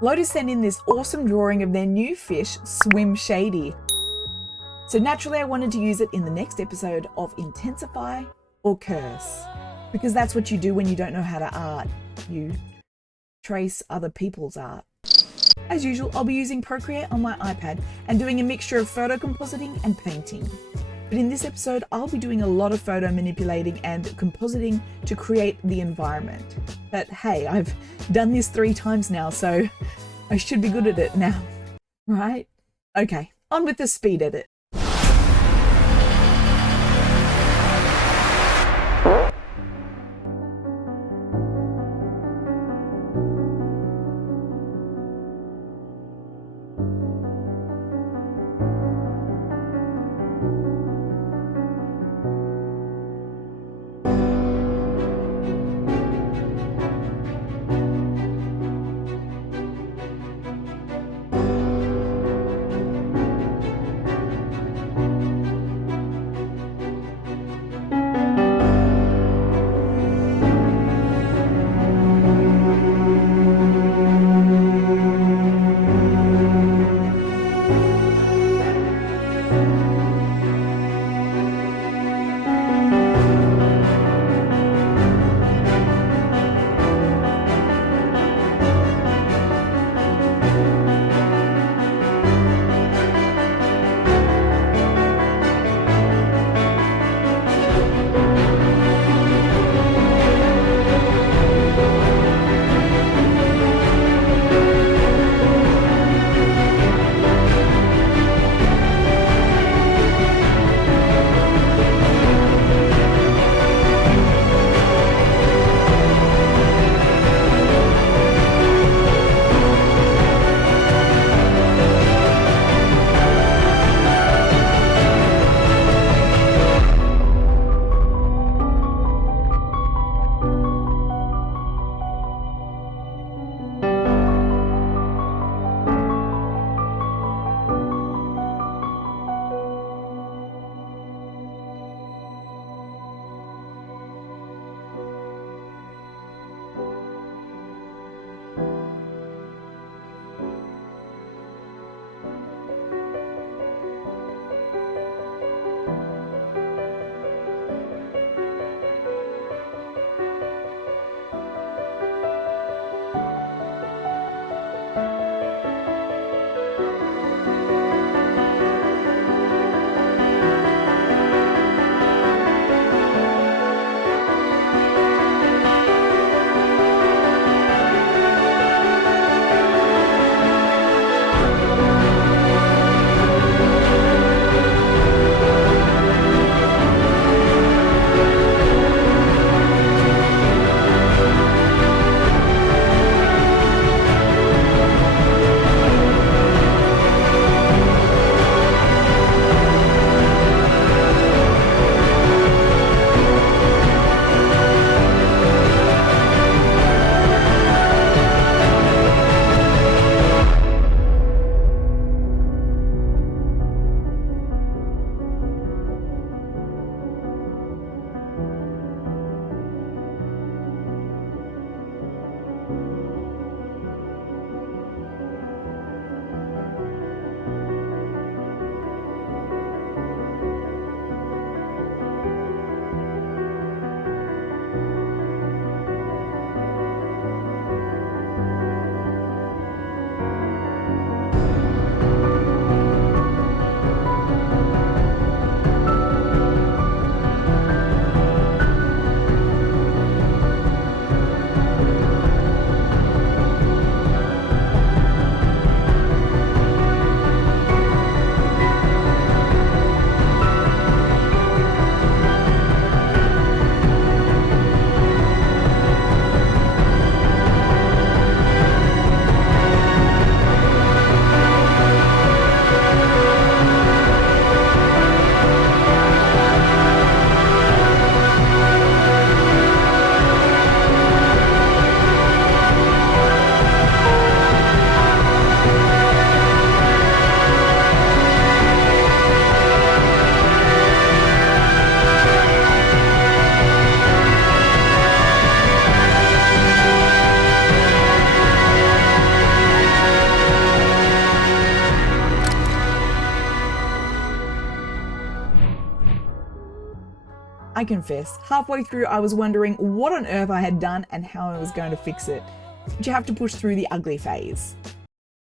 Llotus sent in this awesome drawing of their new fish, Swim Shady. So naturally I wanted to use it in the next episode of Intensify or Curse, because that's what you do when you don't know how to art. You trace other people's art. As usual, I'll be using Procreate on my iPad and doing a mixture of photo compositing and painting. But in this episode, I'll be doing a lot of photo manipulating and compositing to create the environment. But hey, I've done this 3 times now, so I should be good at it now, right? Okay, on with the speed edit. I confess, halfway through I was wondering what on earth I had done and how I was going to fix it. But you have to push through the ugly phase.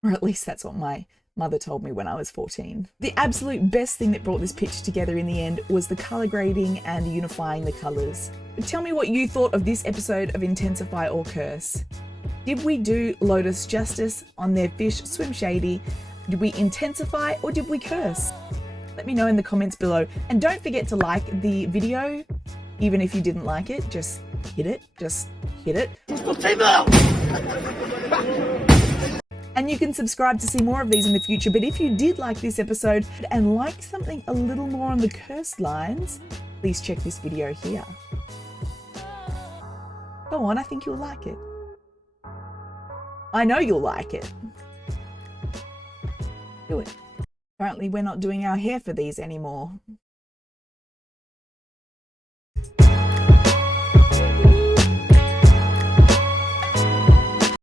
Or at least that's what my mother told me when I was 14. The absolute best thing that brought this picture together in the end was the color grading and unifying the colors. But tell me what you thought of this episode of Intensify or Curse. Did we do Llotus justice on their fish swim shady? Did we intensify or did we curse? Let me know in the comments below. And don't forget to like the video, even if you didn't like it, just hit it, And you can subscribe to see more of these in the future. But if you did like this episode and like something a little more on the cursed lines, please check this video here. Go on, I think you'll like it. I know you'll like it. Do it. Apparently we're not doing our hair for these anymore.